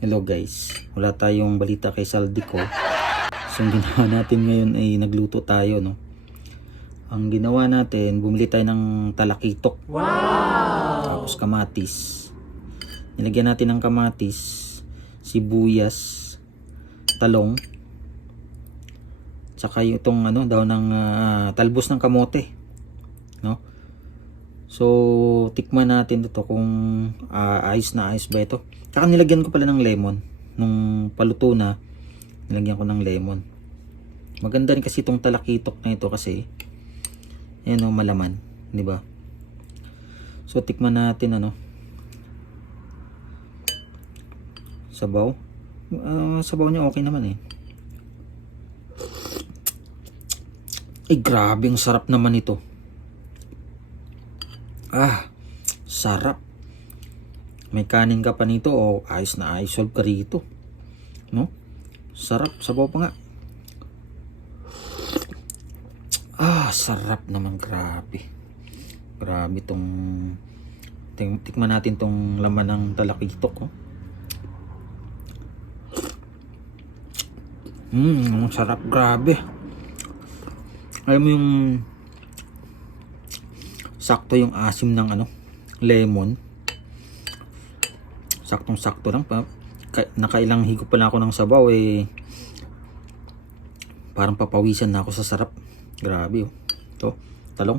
Hello guys, wala tayong balita kay Saldico. So ang ginawa natin ngayon ay nagluto tayo, no. Ang ginawa natin, bumili tayo ng talakitok. Wow! Tapos kamatis. Nilagyan natin ng kamatis, sibuyas, talong, tsaka yung itong daw ng talbos ng kamote, no. So tikman natin ito kung ayos na ayos ba ito. Tsaka nilagyan ko pala ng lemon nung paluto na, nilagyan ko ng lemon. Maganda rin kasi itong talakitok na ito kasi ayan o, malaman, di ba? So tikman natin sabaw. Sabaw niya okay naman eh. Ay grabe, ang sarap naman ito. Sarap. May kanin ka pa nito o ayos na ayos, solve ka rito, no? Sarap, sabaw pa nga. Sarap naman, grabe. Grabe tong tikman natin tong laman ng talakitok, oh. Ang sarap, grabe. Alam mo yung sakto yung asim ng lemon. Saktong-sakto lang pa. Nakailang higop pala ako ng sabaw eh. Parang papawisan na ako sa sarap. Grabe oh. Ito, talong.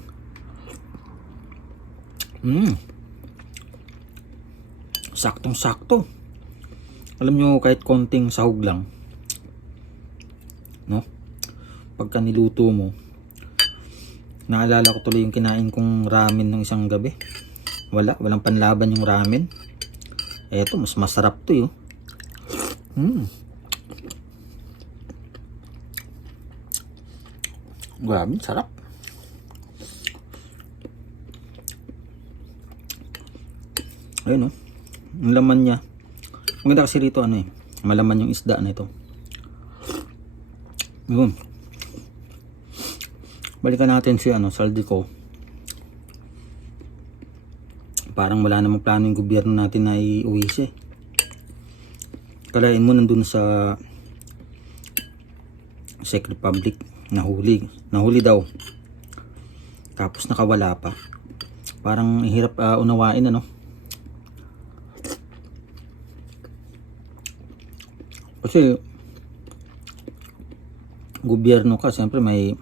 Saktong-sakto. Alam nyo, kahit konting sahog lang, no? Pagka niluto mo, naalala ko tuloy yung kinain kong ramen ng isang gabi. Walang panlaban yung ramen. Eto, mas masarap to yun. Grabe, sarap. Ayun oh. Ang laman niya. Maganda kasi rito malaman yung isda na ito. Yun. Balikan natin si Saldico. Parang wala namang plano yung gobyerno natin na iuwi siya. Kalain mo nandun sa Czech Republic, nahuli daw, tapos nakawala pa. Parang hirap unawain kasi gobyerno ka, siyempre may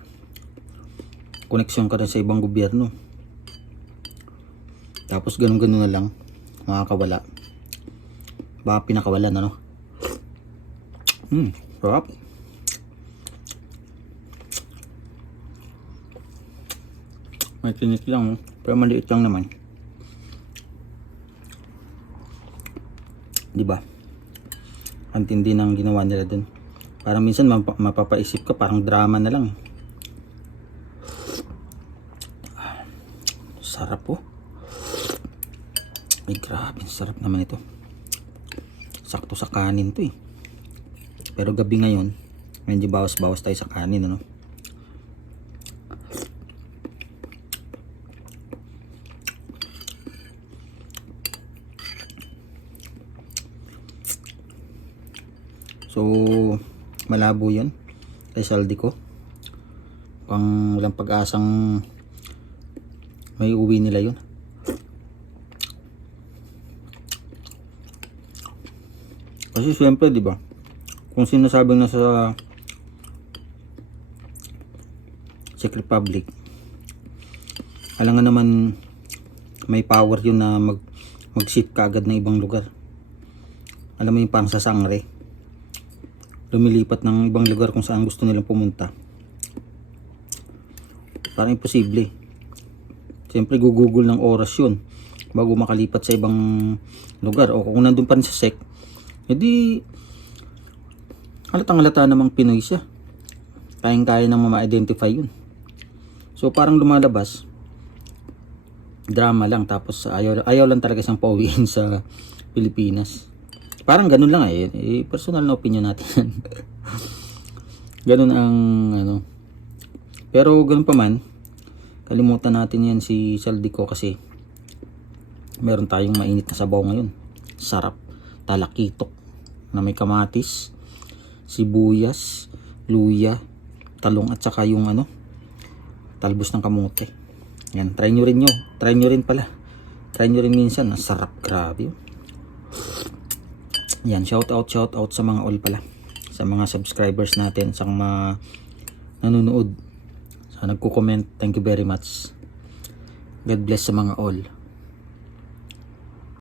koneksyon ka rin sa ibang gobyerno. Tapos ganun-ganun na lang makakawala. Baka pinakawalan sarap. May tinik lang pero maliit lang naman. Diba? Ang tindi ng ginawa nila dun. Parang minsan mapapaisip ka, parang drama na lang. Sarap po. Ay grabe, sarap naman ito. Sakto sa kanin to eh. Pero gabi ngayon, medyo bawas-bawas tayo sa kanin So malabo yun kay Saldico. Pang walang pag-asang may uwi nila yun. Kasi siyempre, di ba? Kung sinasabing nasa Czech Republic, alam nga naman may power yun na mag-shift ka agad ng ibang lugar. Alam mo yung parang sa sangre, lumilipat ng ibang lugar kung saan gusto nilang pumunta. Parang imposible. Siyempre gugugol ng oras yun bago makalipat sa ibang lugar. O kung nandun pa rin sa Czech, edi halatang halata namang Pinoy siya. Kayang-kaya naman ma-identify yun. So parang lumalabas, drama lang, tapos ayaw lang talaga siyang pauwiin sa Pilipinas. Parang ganun lang personal na opinion natin. Ganun ang pero ganun pa man, kalimutan natin yan si Saldico kasi meron tayong mainit na sabaw ngayon. Sarap. Talakitok. na may kamatis, sibuyas, luya, talong at saka yung talbos ng kamote. Yan, try nyo rin Try nyo rin pala. Try nyo rin minsan. Ang sarap, grabe. Yan, shout out sa mga all pala. Sa mga subscribers natin, sa mga nanonood, sa nagko-comment. Thank you very much. God bless sa mga all.